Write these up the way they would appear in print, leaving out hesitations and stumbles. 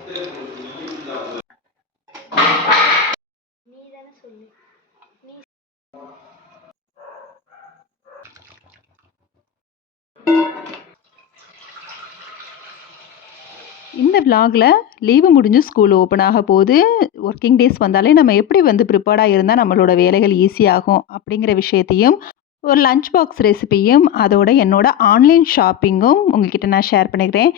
இந்த விலாகில் லீவு முடிஞ்சு school open ஆக போகுது. ஒர்க்கிங் டேஸ் வந்தாலே நம்ம எப்படி ப்ரிப்பேர்டாக இருந்தால் நம்மளோட வேலைகள் ஈஸியாகும் அப்படிங்கிற விஷயத்தையும், ஒரு லஞ்ச் பாக்ஸ் ரெசிபியும், அதோட என்னோட ஆன்லைன் ஷாப்பிங்கும் உங்ககிட்ட நான் ஷேர் பண்ணிக்கிறேன்.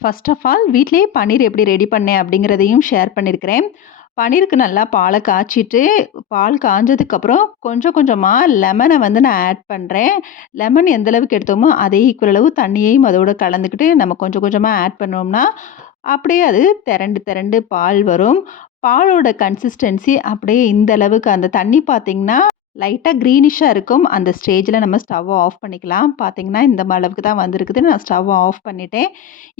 ஃபர்ஸ்ட் ஆஃப் ஆல் வீட்லேயே பன்னீர் எப்படி ரெடி பண்ணேன் அப்படிங்கிறதையும் ஷேர் பண்ணியிருக்கிறேன். பன்னீருக்கு நல்லா பாலை காய்ச்சிட்டு, பால் காஞ்சதுக்கப்புறம் கொஞ்சம் கொஞ்சமாக லெமனை நான் ஆட் பண்ணுறேன். லெமன் எந்த அளவுக்கு எடுத்தோமோ அதே ஈக்குவல் அளவு தண்ணியையும் அதோட கலந்துக்கிட்டு நம்ம கொஞ்சம் கொஞ்சமாக ஆட் பண்ணோம்னா அப்படியே அது திரண்டு திரண்டு பால் வரும். பாலோட கன்சிஸ்டன்சி அப்படியே இந்த அளவுக்கு அந்த தண்ணி பார்த்திங்கன்னா லைட்டாக க்ரீனிஷாக இருக்கும். அந்த ஸ்டேஜில் நம்ம ஸ்டவ்வை ஆஃப் பண்ணிக்கலாம். பார்த்திங்கன்னா இந்த அளவுக்கு தான் வந்திருக்குது. நான் ஸ்டவ்வை ஆஃப் பண்ணிட்டேன்.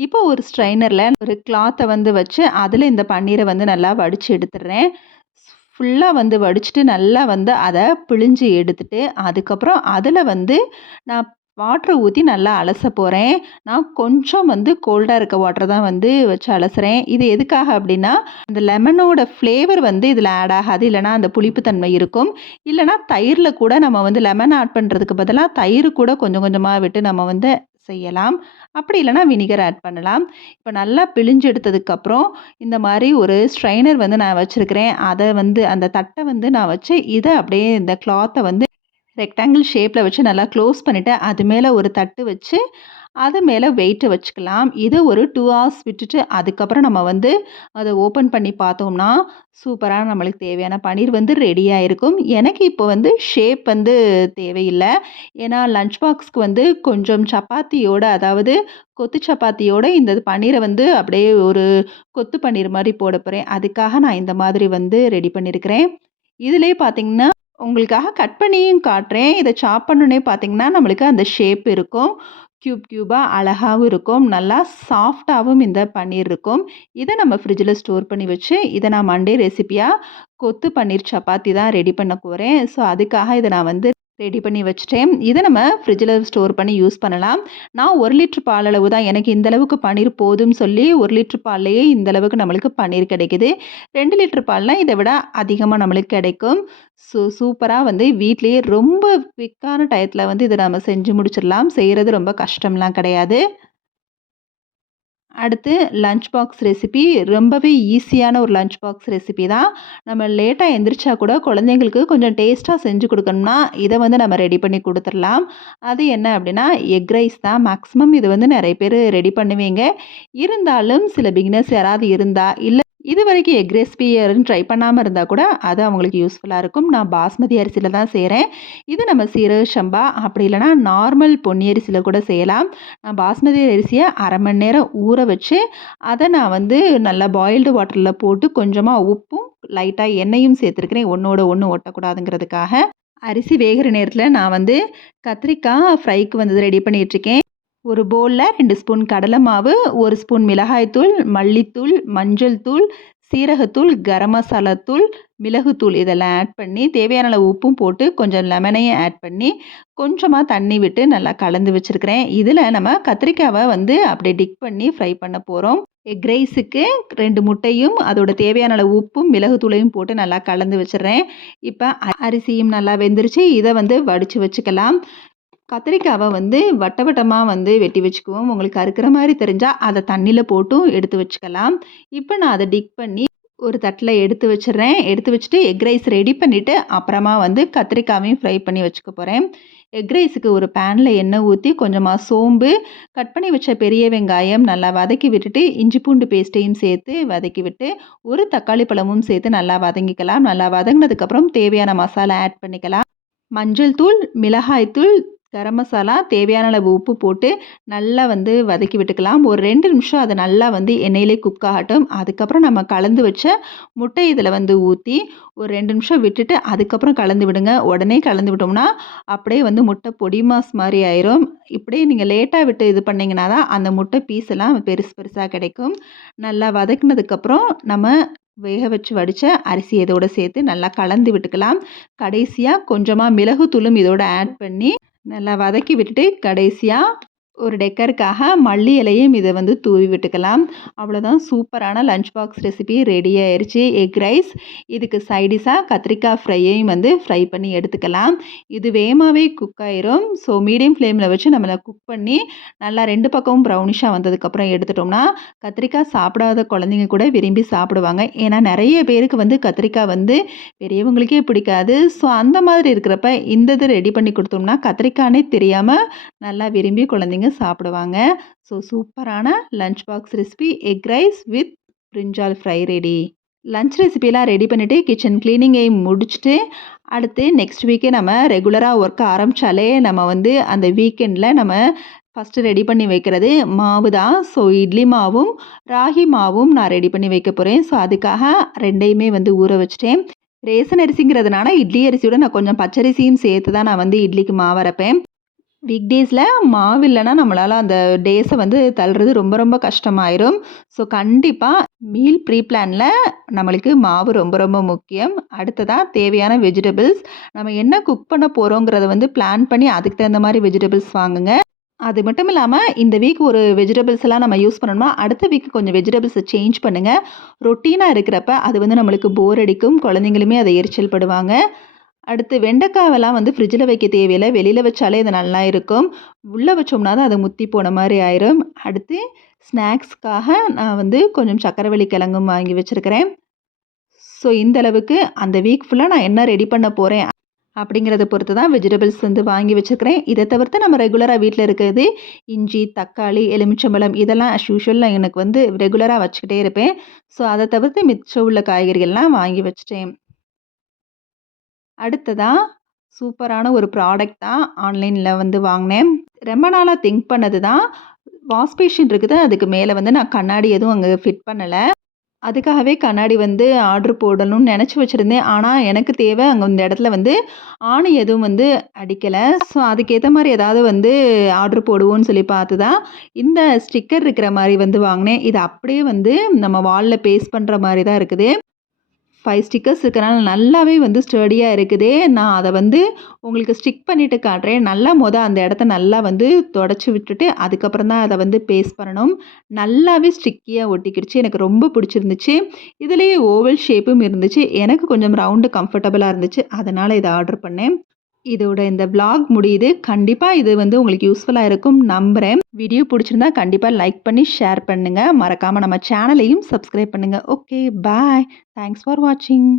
இப்போ ஒரு ஸ்ட்ரைனரில் ஒரு கிளாத்தை வச்சு அதில் இந்த பன்னீரை நல்லா வடித்து எடுத்துடுறேன். ஃபுல்லாக வடிச்சிட்டு நல்லா அதை பிழிஞ்சு எடுத்துட்டு அதுக்கப்புறம் அதில் நான் வாட்டரை ஊற்றி நல்லா அலச போகிறேன். நான் கொஞ்சம் கோல்டாக இருக்க வாட்டரை தான் வச்சு அலசுகிறேன். இது எதுக்காக அப்படின்னா அந்த லெமனோட ஃப்ளேவர் இதில் ஆட் ஆகாது. இல்லைனா அந்த புளிப்புத்தன்மை இருக்கும். இல்லைனா தயிரில் கூட நம்ம லெமன் ஆட் பண்ணுறதுக்கு பதிலாக தயிர் கூட கொஞ்சம் கொஞ்சமாக விட்டு நம்ம செய்யலாம். அப்படி இல்லைனா வினிகர் ஆட் பண்ணலாம். இப்போ நல்லா பிழிஞ்சு எடுத்ததுக்கப்புறம் இந்த மாதிரி ஒரு ஸ்ட்ரைனர் நான் வச்சுருக்கிறேன். அதை அந்த தட்டை நான் வச்சு இதை அப்படியே இந்த கிளாத்தை ரெக்டாங்கிள் ஷேப்பில் வச்சு நல்லா க்ளோஸ் பண்ணிவிட்டு அது மேலே ஒரு தட்டு வச்சு அது மேலே வெயிட்டை வச்சுக்கலாம். இதை ஒரு 2 hours விட்டுட்டு அதுக்கப்புறம் நம்ம அதை ஓப்பன் பண்ணி பார்த்தோம்னா சூப்பராக நம்மளுக்கு தேவையான பன்னீர் ரெடியாக இருக்கும். எனக்கு இப்போ ஷேப் தேவையில்லை. ஏன்னா லஞ்ச் பாக்ஸ்க்கு கொஞ்சம் சப்பாத்தியோட, அதாவது கொத்து சப்பாத்தியோட இந்த பன்னீரை அப்படியே ஒரு கொத்து பன்னீர் மாதிரி போட போகிறேன். அதுக்காக நான் இந்த மாதிரி ரெடி பண்ணியிருக்கிறேன். இதிலே பார்த்திங்கன்னா உங்களுக்காக கட் பண்ணியும் காட்டுறேன். இதை சாப் பண்ணோன்னே பார்த்தீங்கன்னா நம்மளுக்கு அந்த ஷேப் இருக்கும். க்யூப் க்யூபாக அழகாகவும் இருக்கும். நல்லா சாஃப்டாகவும் இந்த பன்னீர் இருக்கும். இதை நம்ம ஃப்ரிட்ஜில் ஸ்டோர் பண்ணி வச்சு இதை நான் மண்டே ரெசிபியாக கொத்து பன்னீர் சப்பாத்தி தான் ரெடி பண்ண போகிறேன். ஸோ அதுக்காக இதை நான் ரெடி பண்ணி வச்சுட்டேன். இதை நம்ம ஃப்ரிட்ஜில் ஸ்டோர் பண்ணி யூஸ் பண்ணலாம். நான் 1 லிட்டர் பால் அளவு தான், எனக்கு இந்த அளவுக்கு பன்னீர் போதும்னு சொல்லி 1 லிட்டர் பால்லையே இந்த அளவுக்கு நம்மளுக்கு பன்னீர் கிடைக்குது. 2 லிட்டர் பால்னால் இதை விட அதிகமாக நம்மளுக்கு கிடைக்கும். சூப்பராக வீட்லேயே ரொம்ப குவிக்கான டயத்தில் இதை நம்ம செஞ்சு முடிச்சிடலாம். செய்கிறது ரொம்ப கஷ்டம்லாம் கிடையாது. அடுத்து லஞ்ச் பாக்ஸ் ரெசிபி ரொம்பவே ஈஸியான ஒரு லஞ்ச் பாக்ஸ் ரெசிபி தான். நம்ம லேட்டாக எந்திரிச்சா கூட குழந்தைங்களுக்கு கொஞ்சம் டேஸ்ட்டாக செஞ்சு கொடுக்கணும்னா இதை நம்ம ரெடி பண்ணி கொடுத்துடலாம். அது என்ன அப்படின்னா எக் ரைஸ் தான். மேக்ஸிமம் இது நிறைய பேர் ரெடி பண்ணுவீங்க. இருந்தாலும் சில பிகினர்ஸ் யாராவது இருந்தால், இல்லை இது வரைக்கும் எக் ரெசிபி யாரும் ட்ரை பண்ணாமல் இருந்தால் கூட அது அவங்களுக்கு யூஸ்ஃபுல்லாக இருக்கும். நான் பாஸ்மதி அரிசியில் தான் செய்கிறேன். இது நம்ம சீரக சம்பா அப்படி இல்லைனா நார்மல் பொன்னி அரிசியில் கூட செய்யலாம். நான் பாஸ்மதி அரிசியை அரை மணி நேரம் ஊற வச்சு அதை நான் நல்லா பாயில்டு வாட்டரில் போட்டு கொஞ்சமாக உப்பும் லைட்டாக எண்ணெயும் சேர்த்துருக்கிறேன். ஒன்றோட ஒன்று ஒட்டக்கூடாதுங்கிறதுக்காக. அரிசி வேகிற நேரத்தில் நான் கத்திரிக்காய் ஃப்ரைக்கு ரெடி பண்ணிகிட்ருக்கேன். ஒரு பவுலில் 2 ஸ்பூன் கடலை மாவு, 1 ஸ்பூன் மிளகாய்த்தூள், மல்லித்தூள், மஞ்சள் தூள், சீரகத்தூள், கரம் மசாலா தூள், மிளகுத்தூள் இதெல்லாம் ஆட் பண்ணி தேவையான அளவு உப்பும் போட்டு கொஞ்சம் லெமனையும் ஆட் பண்ணி கொஞ்சமாக தண்ணி விட்டு நல்லா கலந்து வச்சுருக்கிறேன். இதில் நம்ம கத்திரிக்காவை அப்படியே டிக் பண்ணி ஃப்ரை பண்ண போகிறோம். எக் ரைஸுக்கு 2 முட்டையும் அதோட தேவையான அளவு உப்பும் மிளகுத்தூளையும் போட்டு நல்லா கலந்து வச்சிடுறேன். இப்போ அரிசியும் நல்லா வெந்துருச்சு. இதை வடித்து வச்சுக்கலாம். கத்திரிக்காவை வட்ட வட்டமாக வெட்டி வச்சுக்குவோம். உங்களுக்கு அறுக்கிற மாதிரி தெரிஞ்சால் அதை தண்ணியில் போட்டும் எடுத்து வச்சுக்கலாம். இப்போ நான் அதை டிக் பண்ணி ஒரு தட்டில் எடுத்து வச்சிடுறேன். எடுத்து வச்சுட்டு எக் ரைஸ் ரெடி பண்ணிவிட்டு அப்புறமா கத்திரிக்காவையும் ஃப்ரை பண்ணி வச்சுக்க போகிறேன். எக் ரைஸுக்கு ஒரு பேனில் எண்ணெய் ஊற்றி கொஞ்சமாக சோம்பு, கட் பண்ணி வச்ச பெரிய வெங்காயம் நல்லா வதக்கி விட்டுட்டு இஞ்சி பூண்டு பேஸ்ட்டையும் சேர்த்து வதக்கி விட்டு ஒரு தக்காளி பழமும் சேர்த்து நல்லா வதங்கிக்கலாம். நல்லா வதங்கினதுக்கப்புறம் தேவையான மசாலா ஆட் பண்ணிக்கலாம். மஞ்சள் தூள், மிளகாய் தூள், கரம் மசாலா, தேவையான அளவு உப்பு போட்டு நல்லா வதக்கி விட்டுக்கலாம். ஒரு 2 நிமிஷம் அதை நல்லா எண்ணெயிலே குக் ஆகட்டும். அதுக்கப்புறம் நம்ம கலந்து வச்ச முட்டை இதில் ஊற்றி ஒரு 2 நிமிஷம் விட்டுட்டு அதுக்கப்புறம் கலந்து விடுங்க. உடனே கலந்து விட்டோம்னா அப்படியே முட்டை பொடி மாஸ் மாதிரி ஆயிரும். இப்படியே நீங்கள் லேட்டாக விட்டு இது பண்ணிங்கன்னா தான் அந்த முட்டை பீஸ் எல்லாம் பெருசு பெருசாக கிடைக்கும். நல்லா வதக்குனதுக்கப்புறம் நம்ம வேக வச்சு வடித்த அரிசி இதோட சேர்த்து நல்லா கலந்து விட்டுக்கலாம். கடைசியாக கொஞ்சமாக மிளகுத்தூளும் இதோட ஆட் பண்ணி நல்லா வதக்கி விட்டுட்டு கடைசியாக ஒரு டெக்கருக்காக மல்லி இலையும் இதை வந்து தூவி விட்டுக்கலாம். அவ்வளோதான், சூப்பரான லஞ்ச் பாக்ஸ் ரெசிபி ரெடி ஆயிருச்சு. Egg rice. இதுக்கு சைடிஷாக கத்திரிக்காய் ஃப்ரையையும் வந்து ஃப்ரை பண்ணி எடுத்துக்கலாம். இது வேகமாகவே குக் ஆயிரும். ஸோ மீடியம் ஃப்ளேமில் வச்சு நம்மளை குக் பண்ணி நல்லா 2 பக்கமும் ப்ரௌனிஷாக வந்ததுக்கப்புறம் எடுத்துட்டோம்னா கத்திரிக்காய் சாப்பிடாத குழந்தைங்க கூட விரும்பி சாப்பிடுவாங்க. ஏன்னா நிறைய பேருக்கு வந்து கத்திரிக்காய் வந்து பெரியவங்களுக்கே பிடிக்காது. ஸோ அந்த மாதிரி இருக்கிறப்ப இந்த இது ரெடி பண்ணி கொடுத்தோம்னா கத்திரிக்காய்னே தெரியாமல் நல்லா விரும்பி குழந்தைங்க சாப்பிடுவாங்க. ஸோ சூப்பரான lunch box recipe egg rice with brinjal fry ready. Lunch ரெசிபிலாம் ரெடி பண்ணிவிட்டு கிச்சன் கிளீனிங்கை முடிச்சுட்டு அடுத்து நெக்ஸ்ட் வீக்கே நம்ம ரெகுலராக ஒர்க் ஆரம்பித்தாலே நம்ம வந்து அந்த வீக்கெண்டில் நம்ம ஃபஸ்ட்டு ரெடி பண்ணி வைக்கிறது மாவு தான். ஸோ இட்லி மாவும் ராகி மாவும் நான் ரெடி பண்ணி வைக்க போகிறேன். ஸோ அதுக்காக ரெண்டையுமே வந்து ஊற வச்சுட்டேன். ரேசன் அரிசிங்கிறதுனால இட்லி அரிசியோட நான் கொஞ்சம் பச்சரிசியும் சேர்த்து தான் நான் வந்து இட்லிக்கு மாவு அரைப்பேன். வீக் டேஸில் மாவு இல்லைன்னா நம்மளால் அந்த டேஸை வந்து தள்ளுறது ரொம்ப ரொம்ப கஷ்டமாயிரும். ஸோ கண்டிப்பாக மீல் ப்ரீ பிளானில் நம்மளுக்கு மாவு ரொம்ப ரொம்ப முக்கியம். அடுத்ததாக தேவையான வெஜிடபிள்ஸ் நம்ம என்ன குக் பண்ண போகிறோங்கிறத வந்து பிளான் பண்ணி அதுக்கு தகுந்த மாதிரி வெஜிடபிள்ஸ் வாங்குங்க. அது மட்டும் இல்லாமல் இந்த வீக் ஒரு வெஜிடபிள்ஸ் எல்லாம் நம்ம யூஸ் பண்ணணும்னா அடுத்த வீக் கொஞ்சம் வெஜிடபிள்ஸை சேஞ்ச் பண்ணுங்கள். ரொட்டீனாக இருக்கிறப்ப அது வந்து நம்மளுக்கு போர் அடிக்கும். குழந்தைங்களுமே அதை எரிச்சல் படுவாங்க. அடுத்து வெண்டைக்காவெல்லாம் வந்து ஃப்ரிட்ஜில் வைக்க தேவையில்லை. வெளியில் வச்சாலே அது நல்லா இருக்கும். உள்ளே வச்சோம்னா தான் அது முத்தி போன மாதிரி ஆயிரும். அடுத்து ஸ்நாக்ஸ்க்காக நான் வந்து கொஞ்சம் சக்கரவள்ளி கிழங்கும் வாங்கி வச்சுருக்கிறேன். ஸோ இந்த அளவுக்கு அந்த வீக் ஃபுல்லாக நான் என்ன ரெடி பண்ண போகிறேன் அப்படிங்கிறத பொறுத்து தான் வெஜிடபிள்ஸ் வந்து வாங்கி வச்சுருக்கிறேன். இதை தவிர்த்து நம்ம ரெகுலராக வீட்டில் இருக்கிறது இஞ்சி, தக்காளி, எலுமிச்சம்பழம் இதெல்லாம் அஸ் யூஷுவல் நான் எனக்கு வந்து ரெகுலராக வச்சுக்கிட்டே இருப்பேன். ஸோ அதை தவிர்த்து மிச்சம் உள்ள காய்கறிகள்லாம் வாங்கி வச்சுட்டேன். அடுத்ததா சூப்பரான ஒரு ப்ராடக்ட் தான் ஆன்லைனில் வந்து வாங்கினேன். ரொம்ப நாளாக திங்க் பண்ணது தான். வாஷ் பேஷன் இருக்குது. அதுக்கு மேலே வந்து நான் கண்ணாடி எதுவும் அங்கே ஃபிட் பண்ணலை. அதுக்காகவே கண்ணாடி வந்து ஆர்டர் போடணும்னு நினச்சி வச்சுருந்தேன். ஆனால் எனக்கு தேவை அங்கே இந்த இடத்துல வந்து ஆணி எதுவும் வந்து அடிக்கலை. ஸோ அதுக்கேற்ற மாதிரி ஏதாவது வந்து ஆர்டர் போடுவோன்னு சொல்லி பார்த்து தான் இந்த ஸ்டிக்கர் இருக்கிற மாதிரி வந்து வாங்கினேன். இது அப்படியே வந்து நம்ம வாலில் பேஸ்ட் பண்ணுற மாதிரி தான் இருக்குது. 5 ஸ்டிக்கர்ஸ் இருக்கனால நல்லாவே வந்து ஸ்டடியாக இருக்குது. நான் அதை வந்து உங்களுக்கு ஸ்டிக் பண்ணிவிட்டு காட்டுறேன். நல்லா அந்த இடத்த நல்லா வந்து தொடச்சி விட்டுட்டு அதுக்கப்புறம் தான் அதை வந்து பேஸ்ட் பண்ணணும். நல்லாவே ஸ்டிக்கியாக ஒட்டிக்கிடுச்சு. எனக்கு ரொம்ப பிடிச்சிருந்துச்சு. இதுலேயே ஓவல் ஷேப்பும் இருந்துச்சு. எனக்கு கொஞ்சம் ரவுண்டு கம்ஃபர்டபுளாக இருந்துச்சு. அதனால் இதை ஆர்டர் பண்ணேன். இதோட இந்த vlog முடியுது. கண்டிப்பாக இது வந்து உங்களுக்கு யூஸ்ஃபுல்லாக இருக்கும் நம்புகிறேன். வீடியோ பிடிச்சிருந்தா கண்டிப்பாக லைக் பண்ணி ஷேர் பண்ணுங்கள். மறக்காமல் நம்ம சேனலையும் சப்ஸ்கிரைப் பண்ணுங்கள். Okay bye. தேங்க்ஸ் ஃபார் வாட்சிங்.